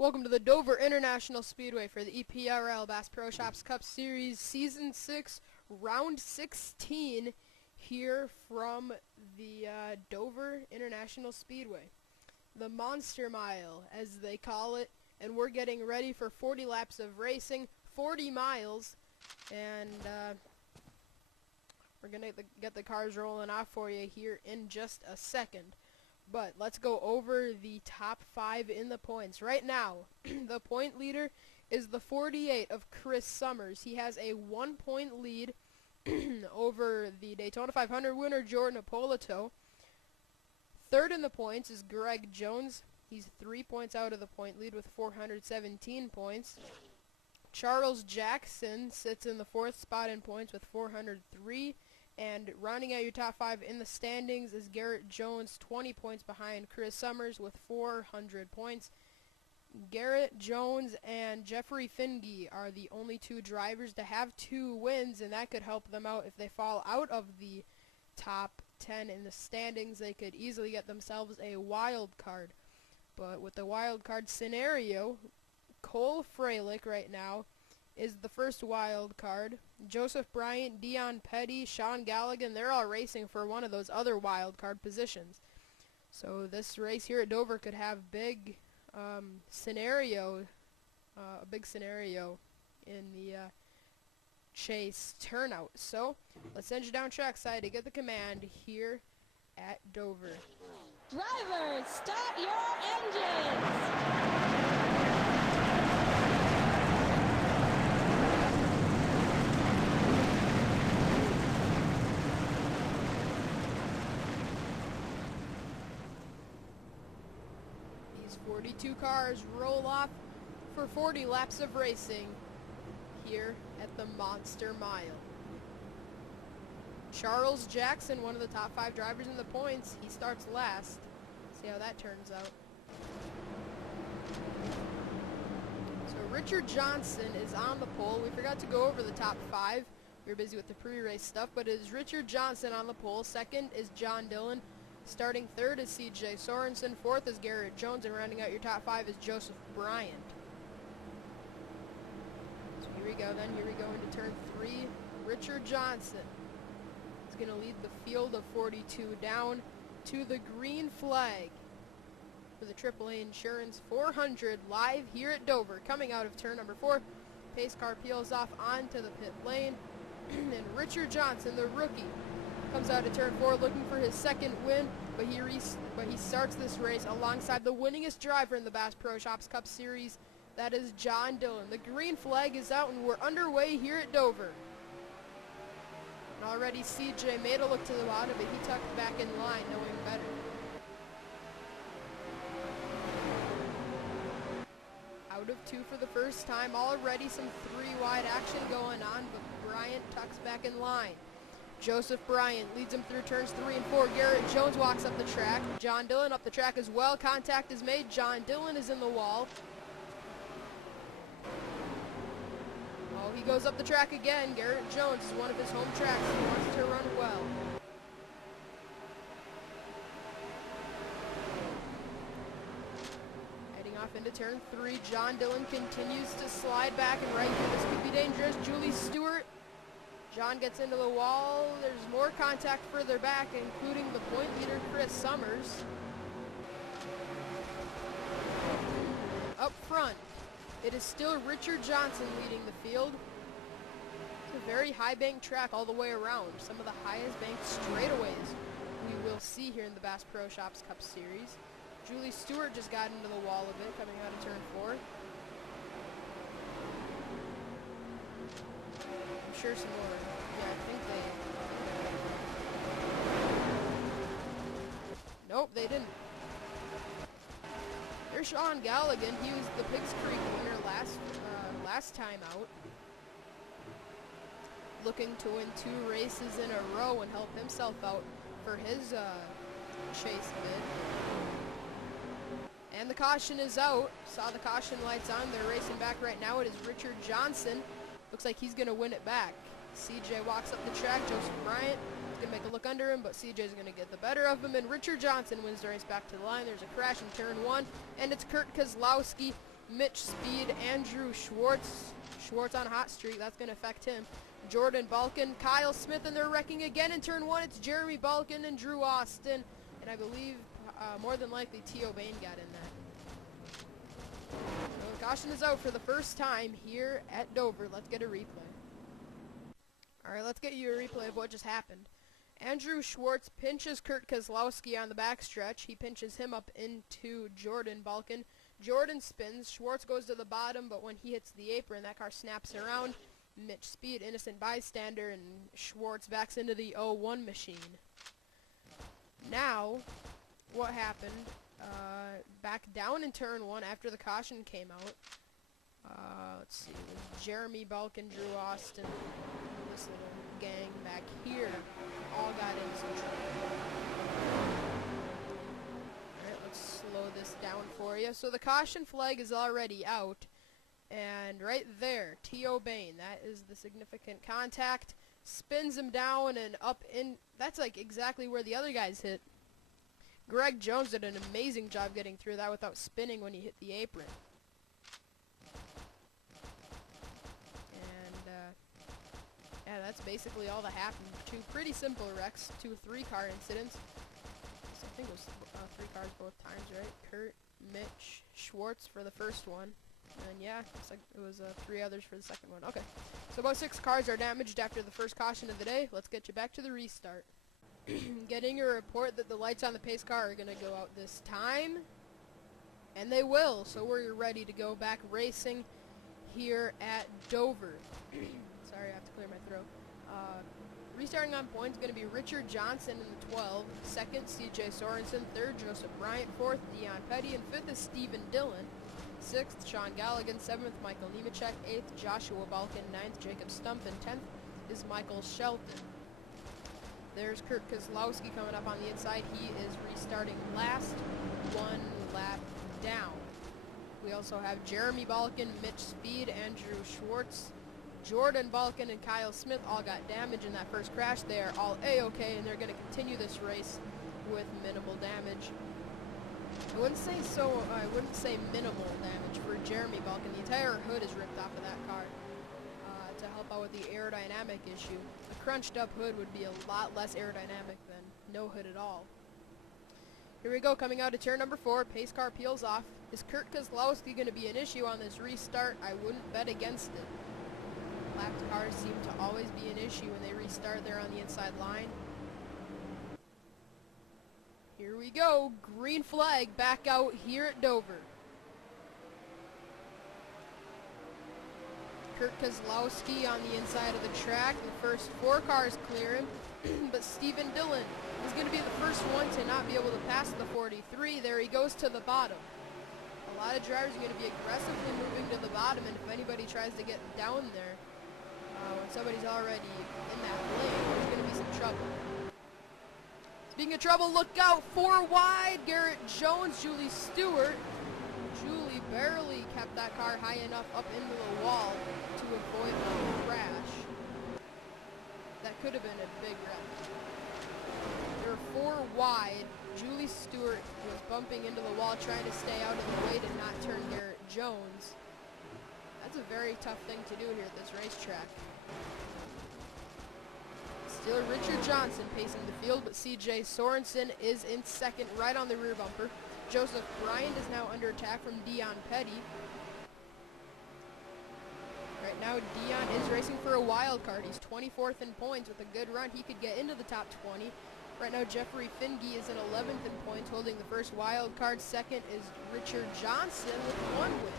Welcome to the Dover International Speedway for the EPRL Bass Pro Shops Cup Series Season 6, Round 16, here from the Dover International Speedway. The Monster Mile, as they call it, and we're getting ready for 40 laps of racing, 40 miles, and we're going to get the cars rolling off for you here in just a second. But let's go over the top 5 in the points. Right now, the point leader is the 48 of Chris Summers. He has a 1-point lead over the Daytona 500 winner, Jordan Ippolito. Third in the points is Greg Jones. He's 3 points out of the point lead with 417 points. Charles Jackson sits in the 4th spot in points with 403. And rounding out your top 5 in the standings is Garrett Jones, 20 points behind Chris Summers with 400 points. Garrett Jones and Jeffrey Finge are the only 2 drivers to have 2 wins, and that could help them out if they fall out of the top 10 in the standings. They could easily get themselves a wild card. But with the wild card scenario, Cole Freilich right now is the first wild card. Joseph Bryant, Dion Petty, Sean Galligan, they're all racing for one of those other wild card positions. So this race here at Dover could have big scenario, a big scenario in the chase turnout. So let's send you down trackside to get the command here at Dover. Drivers, start your engines! These 42 cars roll off for 40 laps of racing here at the Monster Mile. Charles Jackson, one of the top 5 drivers in the points, he starts last. See how that turns out. So Richard Johnson is on the pole. We forgot to go over the top 5. We were busy with the pre-race stuff, but it is Richard Johnson on the pole. Second is John Dillon. Starting third is CJ Sorensen. Fourth is Garrett Jones, and rounding out your top 5 is Joseph Bryant. So here we go then. Here we go into turn 3. Richard Johnson is going to lead the field of 42 down to the green flag for the AAA Insurance 400 live here at Dover. Coming out of turn number 4, pace car peels off onto the pit lane, and Richard Johnson, the rookie, comes out of turn 4 looking for his second win, but he starts this race alongside the winningest driver in the Bass Pro Shops Cup Series. That is John Dillon. The green flag is out, and we're underway here at Dover. And already CJ made a look to the bottom, but he tucked back in line, knowing better. Out of 2 for the first time. Already some 3-wide action going on, but Bryant tucks back in line. Joseph Bryant leads him through turns 3 and 4. Garrett Jones walks up the track. John Dillon up the track as well. Contact is made. John Dillon is in the wall. Oh, he goes up the track again. Garrett Jones is one of his home tracks. He wants to run well. Heading off into turn 3. John Dillon continues to slide back, and right here this could be dangerous. Julie Stewart. John gets into the wall. There's more contact further back, including the point leader, Chris Summers. Up front, it is still Richard Johnson leading the field. It's a very high bank track all the way around. Some of the highest banked straightaways we will see here in the Bass Pro Shops Cup Series. Julie Stewart just got into the wall a bit coming out of turn 4. I'm sure some more. Yeah, I think they... Nope, they didn't. There's Sean Galligan. He was the Pigs Creek winner last time out. Looking to win 2 races in a row and help himself out for his chase bid. And the caution is out. Saw the caution lights on. They're racing back right now. It is Richard Johnson. Looks like he's going to win it back. CJ walks up the track. Joseph Bryant is going to make a look under him, but CJ's going to get the better of him, and Richard Johnson wins the race back to the line. There's a crash in turn 1, and it's Kurt Kozlowski Mitch Speed, Andrew Schwartz. Schwartz on a hot streak. That's going to affect him. Jordan Balkin, Kyle Smith, and they're wrecking again in turn 1. It's Jeremy Balkin and Drew Austin. And I believe more than likely T.O. Bain got in that. So caution is out for the first time here at Dover. Let's get a replay. Alright, let's get you a replay of what just happened. Andrew Schwartz pinches Kurt Kozlowski on the backstretch. He pinches him up into Jordan Balkin. Jordan spins. Schwartz goes to the bottom, but when he hits the apron, that car snaps around. Mitch Speed, innocent bystander, and Schwartz backs into the 0-1 machine. Now, what happened? Back down in turn 1 after the caution came out. Let's see. It was Jeremy Balkin, Drew Austin, this little gang back here all got in some trouble. Alright, let's slow this down for you. So the caution flag is already out. And right there, T.O. Bain, that is the significant contact. Spins him down and up in. That's like exactly where the other guys hit. Greg Jones did an amazing job getting through that without spinning when he hit the apron. Yeah, that's basically all that happened. 2 pretty simple wrecks, 2 3-car incidents. So I think it was 3 cars both times, right? Kurt, Mitch, Schwartz for the first one. And yeah, it's like it was 3 others for the second one. Okay, so about 6 cars are damaged after the first caution of the day. Let's get you back to the restart. Getting a report that the lights on the pace car are going to go out this time. And they will, so we're ready to go back racing here at Dover. Sorry, I have to clear my throat. Restarting on points going to be Richard Johnson in the 12, 2nd C.J. Sorensen, 3rd Joseph Bryant, 4th Dion Petty, and 5th is Stephen Dillon, 6th Sean Galligan, 7th Michael Nemechek, 8th Joshua Balkin, 9th Jacob Stump, and 10th is Michael Shelton. There's Kurt Kozlowski coming up on the inside. He is restarting last, 1 lap down. We also have Jeremy Balkin, Mitch Speed, Andrew Schwartz, Jordan Balkin, and Kyle Smith all got damage in that first crash. They are all A-okay, and they're going to continue this race with minimal damage. I wouldn't say minimal damage for Jeremy Balkin. The entire hood is ripped off of that car to help out with the aerodynamic issue. A crunched up hood would be a lot less aerodynamic than no hood at all. Here we go, coming out of turn number 4. Pace car peels off. Is Kurt Kozlowski going to be an issue on this restart? I wouldn't bet against it. Lapped cars seem to always be an issue when they restart there on the inside line. Here we go, green flag back out here at Dover. Kurt Kozlowski on the inside of the track. The first 4 cars clear him, but Stephen Dillon is going to be the first one to not be able to pass the 43. There he goes to the bottom. A lot of drivers are going to be aggressively moving to the bottom, and if anybody tries to get down there, when somebody's already in that lane, there's going to be some trouble. Speaking of trouble, look out, 4 wide, Garrett Jones, Julie Stewart. Julie barely kept that car high enough up into the wall to avoid a crash. That could have been a big wreck. There were 4 wide. Julie Stewart was bumping into the wall trying to stay out of the way to not turn Garrett Jones. That's a very tough thing to do here at this racetrack. Still Richard Johnson pacing the field, but C.J. Sorensen is in 2nd, right on the rear bumper. Joseph Bryant is now under attack from Dion Petty. Right now, Dion is racing for a wild card. He's 24th in points. With a good run, he could get into the top 20. Right now, Jeffrey Finge is in 11th in points, holding the first wild card. 2nd is Richard Johnson with 1 win.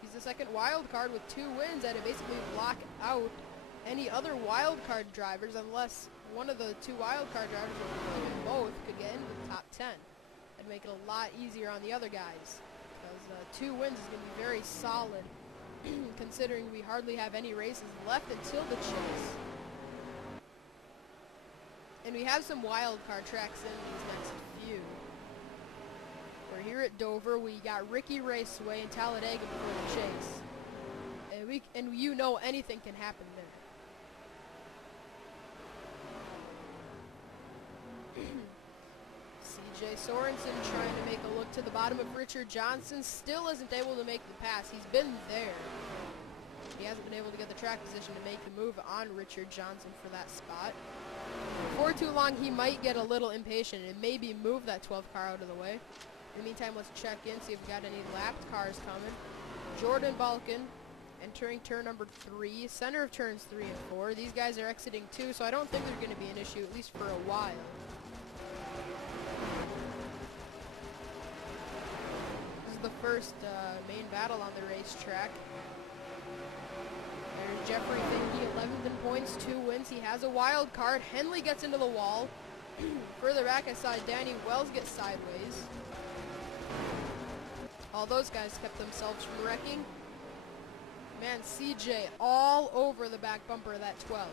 He's the 2nd wild card with 2 wins that basically block out any other wild card drivers unless one of the 2 wild card drivers, or even both, could get into the top 10. That'd make it a lot easier on the other guys, because 2 wins is going to be very solid considering we hardly have any races left until the chase. And we have some wild card tracks in these next few. We're here at Dover. We got Ricky Raceway in Talladega before the chase. And you know anything can happen there. CJ Sorensen trying to make a look to the bottom of Richard Johnson. Still isn't able to make the pass. He's been there. He hasn't been able to get the track position to make the move on Richard Johnson for that spot. Before too long, he might get a little impatient and maybe move that 12th car out of the way. In the meantime, let's check in, see if we got any lapped cars coming. Jordan Balkin entering turn number 3, center of turns 3 and 4. These guys are exiting too, so I don't think there's going to be an issue, at least for a while. This is the first main battle on the racetrack. There's Jeffrey Finke, 11th in points, 2 wins. He has a wild card. Henley gets into the wall. Further back, I saw Danny Wells get sideways. All those guys kept themselves from wrecking. Man, CJ all over the back bumper of that 12.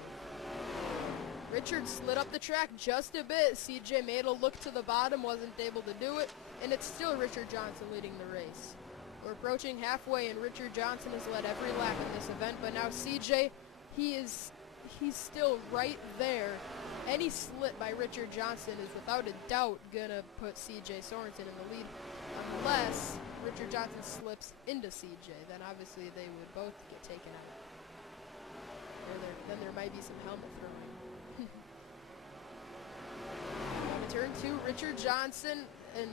Richard slid up the track just a bit. CJ made a look to the bottom, wasn't able to do it, and it's still Richard Johnson leading the race. We're approaching halfway, and Richard Johnson has led every lap in this event, but now CJ, he's still right there. Any slip by Richard Johnson is without a doubt gonna put CJ Sorensen in the lead, unless Richard Johnson slips into CJ, then obviously they would both get taken out. Then there might be some helmet throwing. Turn 2, Richard Johnson, and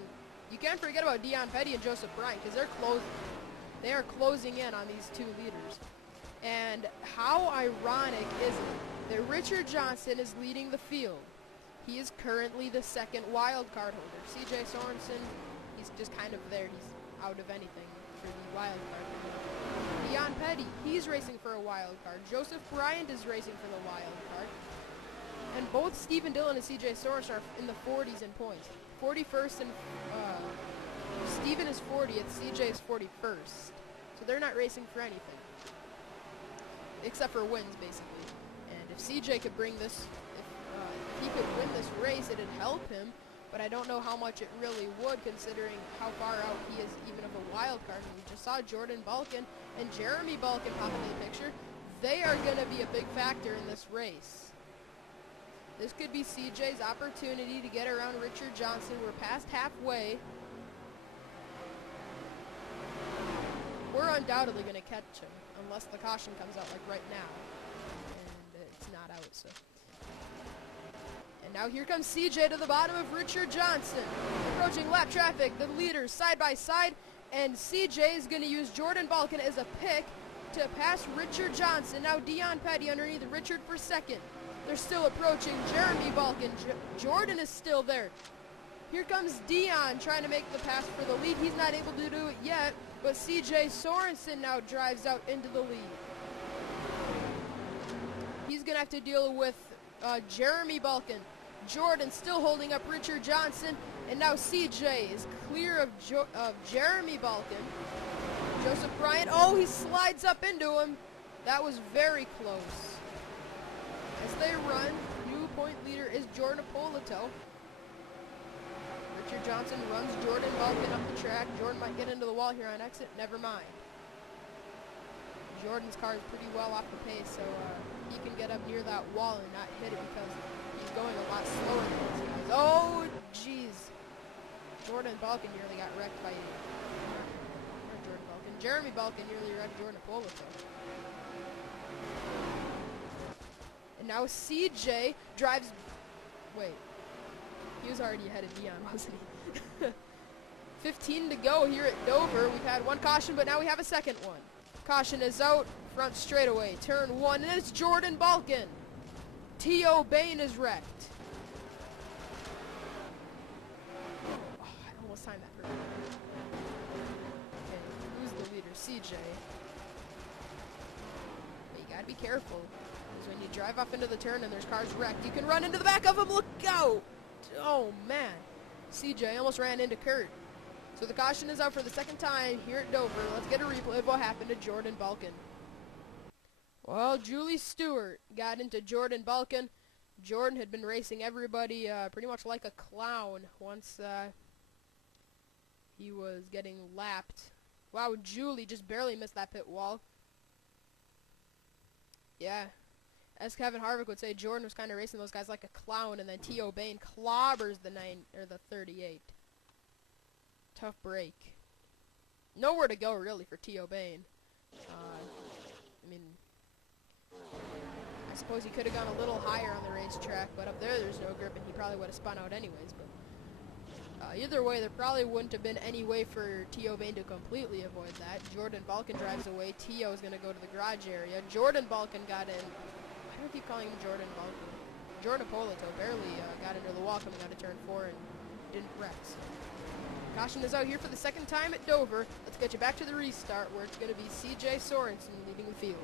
you can't forget about Dion Petty and Joseph Bryant, because they are closing in on these 2 leaders. And how ironic is it that Richard Johnson is leading the field? He is currently the 2nd wild card holder. CJ Sorensen, he's just kind of there. He's out of anything for the wild card. Dion Petty, he's racing for a wild card. Joseph Bryant is racing for the wild card. And both Stephen Dillon and CJ Sorensen are in the 40s in points. 41st and Stephen is 40th, CJ is 41st. So they're not racing for anything. Except for wins, basically. And if CJ could bring this, if he could win this race, it'd help him. But I don't know how much it really would, considering how far out he is even of a wild card. And we just saw Jordan Balkin and Jeremy Balkin pop into the picture. They are going to be a big factor in this race. This could be CJ's opportunity to get around Richard Johnson. We're past halfway. We're undoubtedly going to catch him, unless the caution comes out like right now. And it's not out, so. And now here comes CJ to the bottom of Richard Johnson. Approaching lap traffic, the leaders side by side, and CJ is going to use Jordan Balkin as a pick to pass Richard Johnson. Now Dion Petty underneath Richard for 2nd. They're still approaching Jeremy Balkin. Jordan is still there. Here comes Dion trying to make the pass for the lead. He's not able to do it yet, but CJ Sorensen now drives out into the lead. He's going to have to deal with Jeremy Balkin. Jordan still holding up Richard Johnson, and now CJ is clear of Jeremy Balkin. Joseph Bryant, oh, he slides up into him. That was very close. As they run, new point leader is Jordan Apolito. Richard Johnson runs Jordan Balkin up the track. Jordan might get into the wall here on exit. Never mind. Jordan's car is pretty well off the pace, so he can get up near that wall and not hit it because he's going a lot slower than these guys. Oh, jeez. Jordan Balkin nearly got wrecked by Jordan Balkin. Jeremy Balkin nearly wrecked Jordan Apolito. And now CJ drives. Wait. He was already ahead of Dion, wasn't he? 15 to go here at Dover. We've had one caution, but now we have a second one. Caution is out, front straightaway, turn 1, and it's Jordan Balkin. T.O. Bain is wrecked. Oh, I almost timed that perfectly. Okay, who's the leader? CJ. But you gotta be careful, because when you drive up into the turn and there's cars wrecked, you can run into the back of them. Look out! Oh, man. CJ almost ran into Kurt. So the caution is out for the 2nd time here at Dover. Let's get a replay of what happened to Jordan Balkin. Well, Julie Stewart got into Jordan Balkin. Jordan had been racing everybody pretty much like a clown once he was getting lapped. Wow, Julie just barely missed that pit wall. Yeah. as Kevin Harvick would say, Jordan was kind of racing those guys like a clown, and then T.O. Bain clobbers the 38. Tough break. Nowhere to go really for T.O. Bain. I mean, I suppose he could have gone a little higher on the racetrack, but up there's no grip, and he probably would have spun out anyways. But either way, there probably wouldn't have been any way for T.O. Bain to completely avoid that. Jordan Balkin drives away. T.O. is going to go to the garage area. Jordan Balkin got in. Why do I keep calling him Jordan Balkin? Jordan Ippolito barely got into the wall coming out of turn 4 and didn't wreck. So. Caution is out here for the second time at Dover. Let's get you back to the restart where it's going to be C.J. Sorensen leading the field.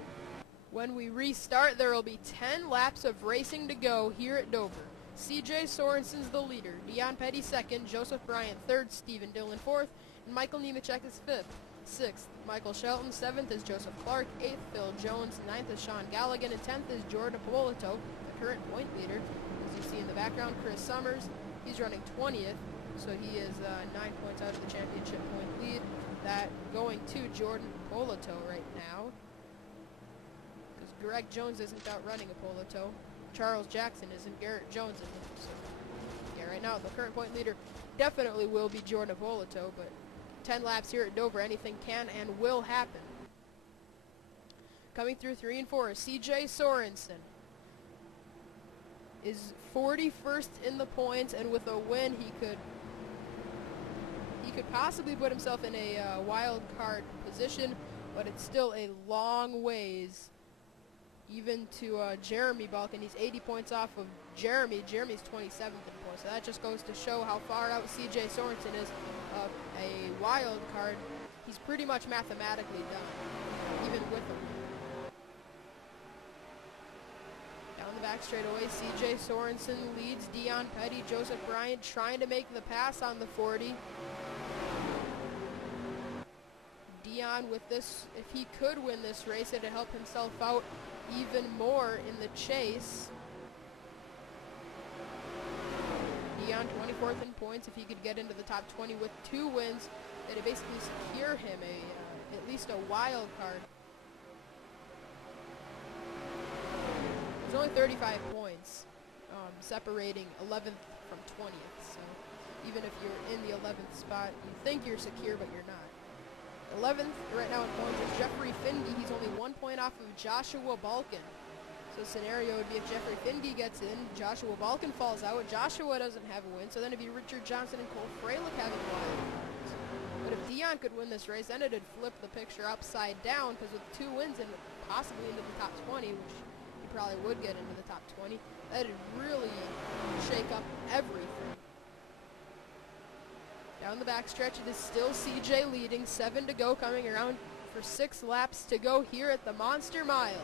When we restart, there will be 10 laps of racing to go here at Dover. C.J. Sorensen's the leader, Dion Petty second, Joseph Bryant third, Stephen Dillon fourth, and Michael Nemechek is fifth. Sixth, Michael Shelton. Seventh is Joseph Clark. Eighth, Phil Jones. Ninth is Sean Galligan. And 10th is Jordan Ippolito, the current point leader. As you see in the background, Chris Summers, he's running 20th, so he is 9 points out of the championship point lead. That going to Jordan Ippolito right now, because Greg Jones isn't outrunning Ippolito. Charles Jackson isn't. Garrett Jones isn't. So, yeah, right now the current point leader definitely will be Jordan Ippolito, but 10 laps here at Dover, anything can and will happen. Coming through 3 and 4 is C.J. Sorensen. Is 41st in the points, and with a win, he could possibly put himself in a wild card position, but it's still a long ways even to Jeremy Balkin. He's 80 points off of Jeremy. Jeremy's 27th in points, so that just goes to show how far out C.J. Sorensen is of a wild card. He's pretty much mathematically done, even with him. Down the back straightaway, C.J. Sorensen leads Dion Petty. Joseph Bryant trying to make the pass on the 40. Dion with this, if he could win this race, it'd help himself out even more in the chase. Dion 24th in points. If he could get into the top 20 with 2 wins, it'd basically secure him at least a wild card. There's only 35 points separating 11th from 20th, so even if you're in the 11th spot, you think you're secure, but you're not. 11th right now in points is Jeffrey Finge. He's only 1 point off of Joshua Balkin. So the scenario would be if Jeffrey Finge gets in, Joshua Balkin falls out, Joshua doesn't have a win, so then it'd be Richard Johnson and Cole Freilich having wild cards. But if Dion could win this race, then it'd flip the picture upside down, because with 2 wins and possibly into the top 20, which he probably would get into the top 20, that'd really shake up everything. Down the backstretch, it is still CJ leading, 7 to go, coming around for 6 laps to go here at the Monster Mile.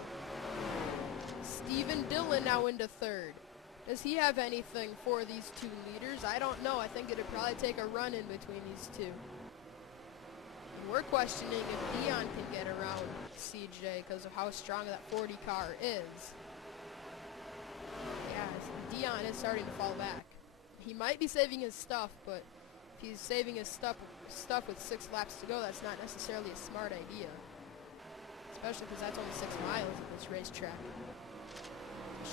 Stephen Dillon now into 3rd. Does he have anything for these 2 leaders? I don't know. I think it'd probably take a run in between these 2. And we're questioning if Dion can get around CJ because of how strong that 40 car is. Yeah, Dion is starting to fall back. He might be saving his stuff, but if he's saving his stuff with 6 laps to go, that's not necessarily a smart idea. Especially because that's only 6 miles at this racetrack.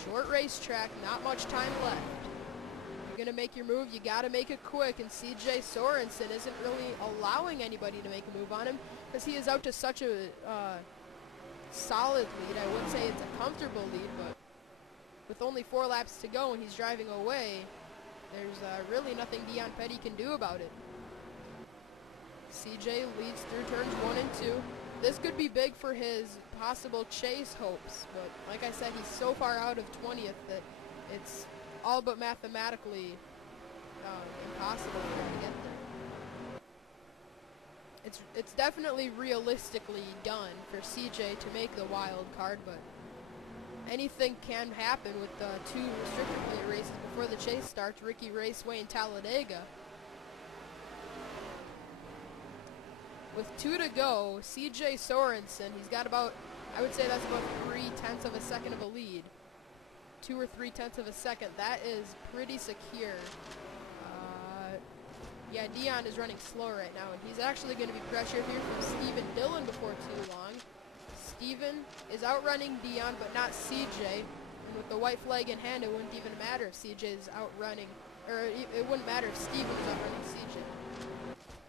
Short racetrack, not much time left. If you're going to make your move, you got to make it quick, and C.J. Sorensen isn't really allowing anybody to make a move on him because he is out to such a solid lead. I wouldn't say it's a comfortable lead, but with only 4 laps to go and he's driving away, there's really nothing Dion Petty can do about it. CJ leads through turns 1 and 2. This could be big for his possible chase hopes, but like I said, he's so far out of 20th that it's all but mathematically impossible for him to get there. It's definitely realistically done for CJ to make the wild card, but anything can happen with the 2 restrictor plate races before the chase starts. Ricky Raceway and Talladega. With 2 to go, C.J. Sorensen, he's got about, I would say that's about 3/10 of a second of a lead. 2 or 3/10 of a second. That is pretty secure. Yeah, Dion is running slow right now, and he's actually going to be pressured here from Stephen Dillon before too long. Stephen is outrunning Dion, but not CJ. And with the white flag in hand, it wouldn't even matter if CJ's outrunning, or it wouldn't matter if Steven was outrunning CJ.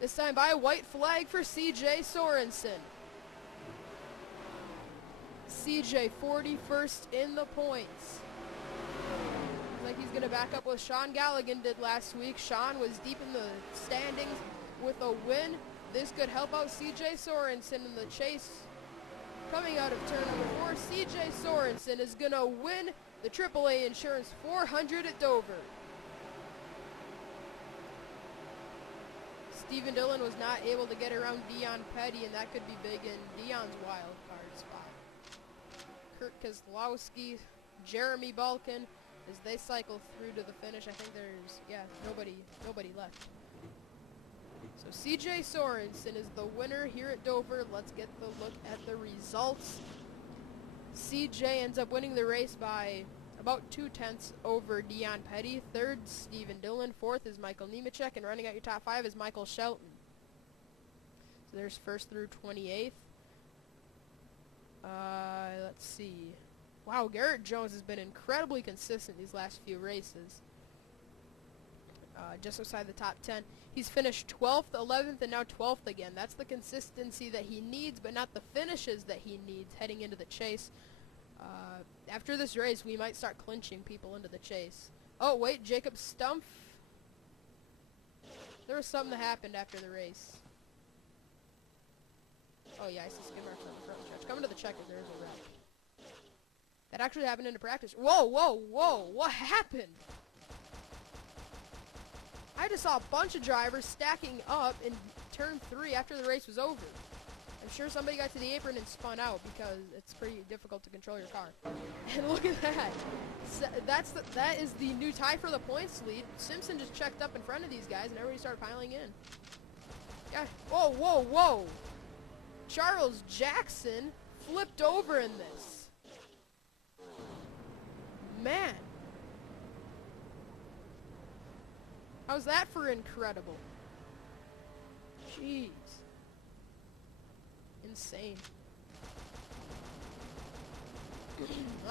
This time by a white flag for CJ Sorensen. CJ 41st in the points. Looks like he's going to back up what Sean Galligan did last week. Sean was deep in the standings with a win. This could help out CJ Sorensen in the chase. Coming out of turn number 4, CJ Sorensen is going to win the AAA Insurance 400 at Dover. Stephen Dillon was not able to get around Dion Petty, and that could be big in Dion's wild card spot. Kurt Kozlowski, Jeremy Balkin, as they cycle through to the finish. I think there's, nobody left. So CJ Sorensen is the winner here at Dover. Let's get the look at the results. CJ ends up winning the race by about 2/10 over Dion Petty. Third, Stephen Dillon. Fourth is Michael Nemechek, and running out your top 5 is Michael Shelton. So there's first through 28th. Let's see. Wow, Garrett Jones has been incredibly consistent these last few races. Just outside the top 10. He's finished 12th, 11th, and now 12th again. That's the consistency that he needs, but not the finishes that he needs heading into the chase. After this race, we might start clinching people into the chase. Oh, wait, Jacob Stumpf. There was something that happened after the race. Oh, yeah, I see skid marks on the front stretch. Coming to the checkers, there's a wreck. That actually happened in practice. Whoa, whoa, whoa, what happened? I just saw a bunch of drivers stacking up in turn 3 after the race was over. I'm sure somebody got to the apron and spun out because it's pretty difficult to control your car. And look at that. So that is the new tie for the points lead. Simpson just checked up in front of these guys and everybody started piling in. Yeah. Whoa, whoa, whoa. Charles Jackson flipped over in this. Man. How's that for incredible? Jeez. Insane.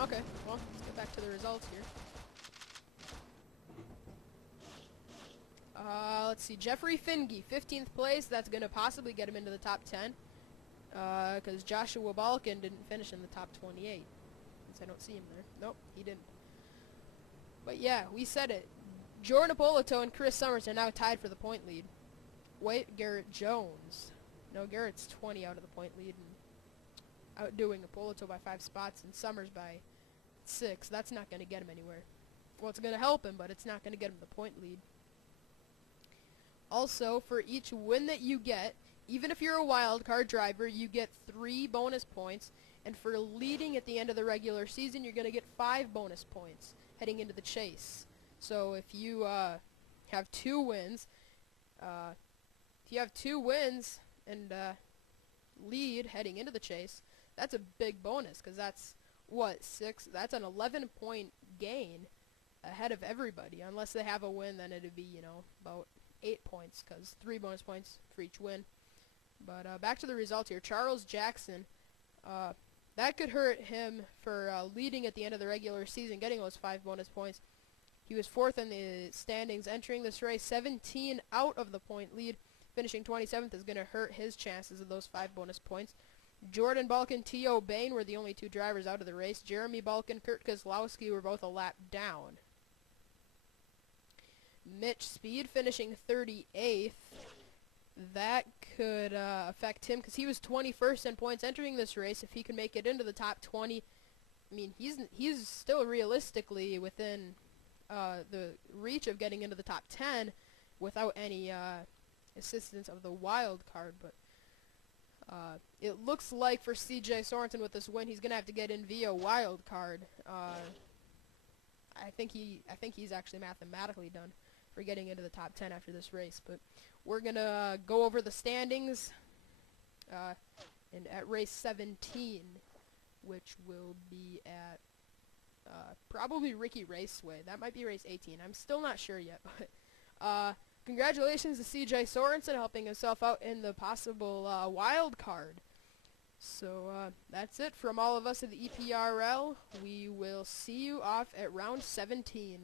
Okay, well, let's get back to the results here. Let's see. Jeffrey Finge, 15th place. That's going to possibly get him into the top 10. Because Joshua Balkin didn't finish in the top 28. Since I don't see him there. Nope, he didn't. But yeah, we said it. Jordan Apolito and Chris Summers are now tied for the point lead. Wait, Garrett Jones. No, Garrett's 20 out of the point lead and outdoing Apolito by 5 spots and Summers by 6. That's not going to get him anywhere. Well, it's going to help him, but it's not going to get him the point lead. Also, for each win that you get, even if you're a wild card driver, you get 3 bonus points. And for leading at the end of the regular season, you're going to get 5 bonus points heading into the chase. So if you have 2 wins, and lead heading into the chase, that's a big bonus because that's what 6. That's an 11-point gain ahead of everybody. Unless they have a win, then it'd be about 8 points because 3 bonus points for each win. But back to the results here. Charles Jackson, that could hurt him for leading at the end of the regular season, getting those 5 bonus points. He was 4th in the standings entering this race, 17 out of the point lead. Finishing 27th is going to hurt his chances of those 5 bonus points. Jordan Balkin, T.O. Bain were the only 2 drivers out of the race. Jeremy Balkin, Kurt Kozlowski were both a lap down. Mitch Speed finishing 38th. That could affect him because he was 21st in points entering this race. If he can make it into the top 20, I mean, he's still realistically within the reach of getting into the top 10 without any assistance of the wild card. But it looks like for CJ Sorensen with this win, he's gonna have to get in via wild card. I think he's actually mathematically done for getting into the top 10 after this race. But we're gonna go over the standings and at race 17, which will be at probably Ricky Raceway. That might be race 18. I'm still not sure yet. But congratulations to CJ Sorensen helping himself out in the possible wild card. So that's it from all of us at the EPRL. We will see you off at round 17.